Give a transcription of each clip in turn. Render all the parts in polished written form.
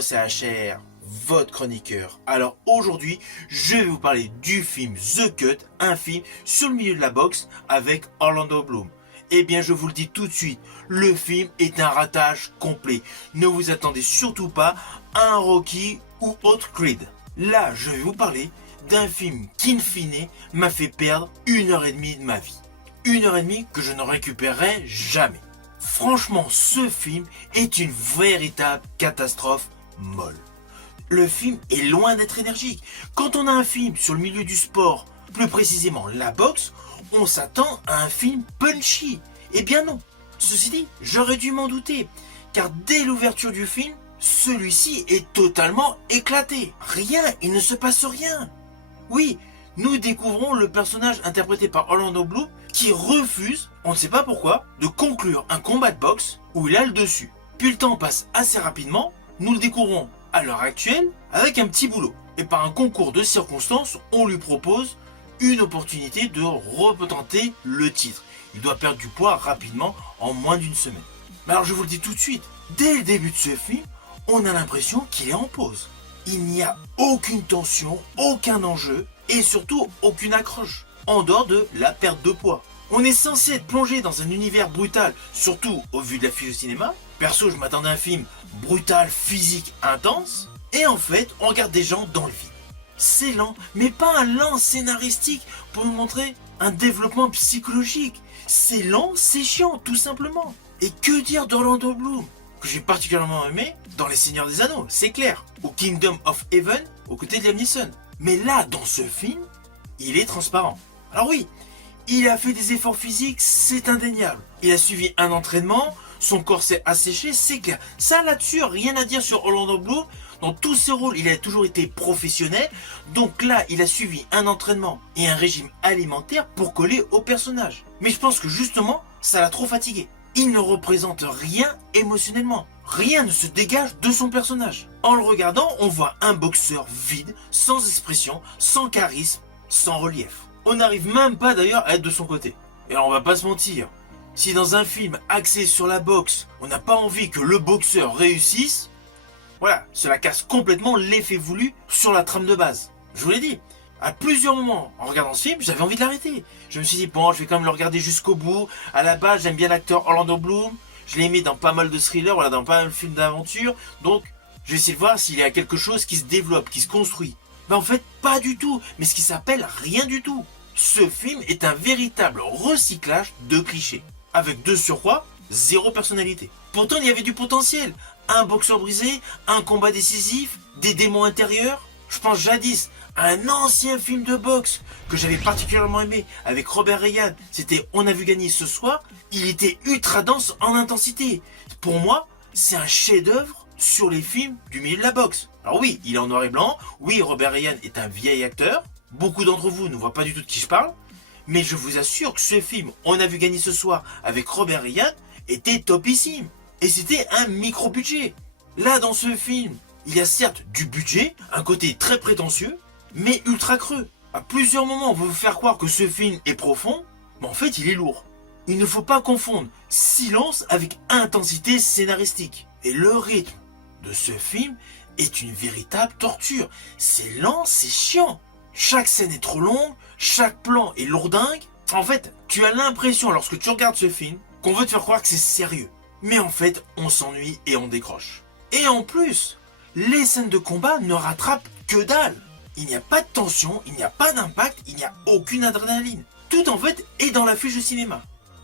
Hello, c'est HR, votre chroniqueur. Alors aujourd'hui, je vais vous parler du film The Cut, un film sur le milieu de la boxe avec Orlando Bloom. Eh bien, je vous le dis tout de suite, le film est un ratage complet. Ne vous attendez surtout pas à un Rocky ou autre Creed. Là, je vais vous parler d'un film qui, in fine, m'a fait perdre 1h30 de ma vie. 1h30 que je ne récupérerai jamais. Franchement, ce film est une véritable catastrophe molle. Le film est loin d'être énergique. Quand on a un film sur le milieu du sport, plus précisément la boxe, on s'attend à un film punchy. Eh bien non. Ceci dit, j'aurais dû m'en douter, car dès l'ouverture du film, celui-ci est totalement éclaté. Rien, il ne se passe rien. Oui, nous découvrons le personnage interprété par Orlando Bloom qui refuse, on ne sait pas pourquoi, de conclure un combat de boxe où il a le dessus. Puis le temps passe assez rapidement, nous le découvrons à l'heure actuelle avec un petit boulot. Et par un concours de circonstances, on lui propose une opportunité de repotenter le titre. Il doit perdre du poids rapidement en moins d'une semaine. Mais alors je vous le dis tout de suite, dès le début de ce film, on a l'impression qu'il est en pause. Il n'y a aucune tension, aucun enjeu et surtout aucune accroche, en dehors de la perte de poids. On est censé être plongé dans un univers brutal, surtout au vu de l'affiche de cinéma. Perso, je m'attendais à un film brutal, physique, intense. Et en fait, on regarde des gens dans le vide. C'est lent, mais pas un lent scénaristique pour nous montrer un développement psychologique. C'est lent, c'est chiant, tout simplement. Et que dire d'Orlando Bloom, que j'ai particulièrement aimé dans Les Seigneurs des Anneaux, c'est clair, ou Kingdom of Heaven, aux côtés de Liam Neeson. Mais là, dans ce film, il est transparent. Alors oui, il a fait des efforts physiques, c'est indéniable. Il a suivi un entraînement, son corps s'est asséché, c'est clair. Ça là-dessus, rien à dire sur Orlando Bloom. Dans tous ses rôles, il a toujours été professionnel. Donc là, il a suivi un entraînement et un régime alimentaire pour coller au personnage. Mais je pense que justement, ça l'a trop fatigué. Il ne représente rien émotionnellement. Rien ne se dégage de son personnage. En le regardant, on voit un boxeur vide, sans expression, sans charisme, sans relief. On n'arrive même pas d'ailleurs à être de son côté. Et alors on va pas se mentir, si dans un film axé sur la boxe, on n'a pas envie que le boxeur réussisse, voilà, cela casse complètement l'effet voulu sur la trame de base. Je vous l'ai dit, à plusieurs moments, en regardant ce film, j'avais envie de l'arrêter. Je me suis dit, bon, je vais quand même le regarder jusqu'au bout. À la base, j'aime bien l'acteur Orlando Bloom. Je l'ai mis dans pas mal de thrillers, voilà, dans pas mal de films d'aventure. Donc, je vais essayer de voir s'il y a quelque chose qui se développe, qui se construit. Ben en fait, pas du tout. Mais ce qui s'appelle rien du tout. Ce film est un véritable recyclage de clichés. Avec de surcroît, zéro personnalité. Pourtant, il y avait du potentiel. Un boxeur brisé, un combat décisif, des démons intérieurs. Je pense jadis à un ancien film de boxe que j'avais particulièrement aimé avec Robert Ryan. C'était On a vu gagner ce soir. Il était ultra dense en intensité. Pour moi, c'est un chef-d'œuvre sur les films du milieu de la boxe. Alors oui, il est en noir et blanc. Oui, Robert Ryan est un vieil acteur. Beaucoup d'entre vous ne voient pas du tout de qui je parle. Mais je vous assure que ce film On a vu gagner ce soir avec Robert Ryan était topissime. Et c'était un micro-budget. Là, dans ce film, il y a certes du budget, un côté très prétentieux, mais ultra creux. À plusieurs moments, on veut vous faire croire que ce film est profond, mais en fait, il est lourd. Il ne faut pas confondre silence avec intensité scénaristique. Et le rythme de ce film est une véritable torture. C'est lent, c'est chiant. Chaque scène est trop longue, chaque plan est lourdingue. En fait, tu as l'impression, lorsque tu regardes ce film, qu'on veut te faire croire que c'est sérieux. Mais en fait, on s'ennuie et on décroche. Et en plus, les scènes de combat ne rattrapent que dalle. Il n'y a pas de tension, il n'y a pas d'impact, il n'y a aucune adrénaline. Tout en fait est dans la fiche de cinéma.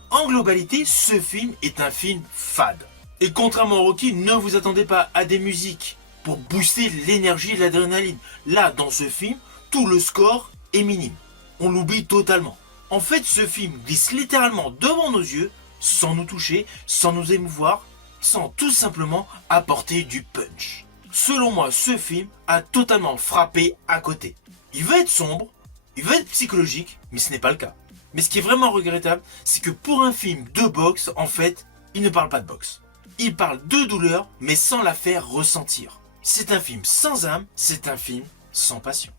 En globalité, ce film est un film fade. Et contrairement à Rocky, ne vous attendez pas à des musiques pour booster l'énergie et l'adrénaline. Là, dans ce film, tout le score est minime. On l'oublie totalement. En fait, ce film glisse littéralement devant nos yeux, sans nous toucher, sans nous émouvoir, sans tout simplement apporter du punch. Selon moi, ce film a totalement frappé à côté. Il veut être sombre, il veut être psychologique, mais ce n'est pas le cas. Mais ce qui est vraiment regrettable, c'est que pour un film de boxe, en fait, il ne parle pas de boxe. Il parle de douleur, mais sans la faire ressentir. C'est un film sans âme, c'est un film sans passion.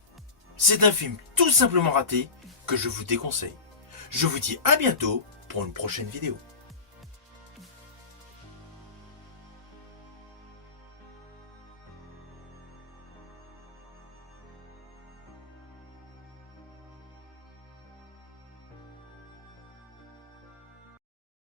C'est un film tout simplement raté que je vous déconseille. Je vous dis à bientôt pour une prochaine vidéo.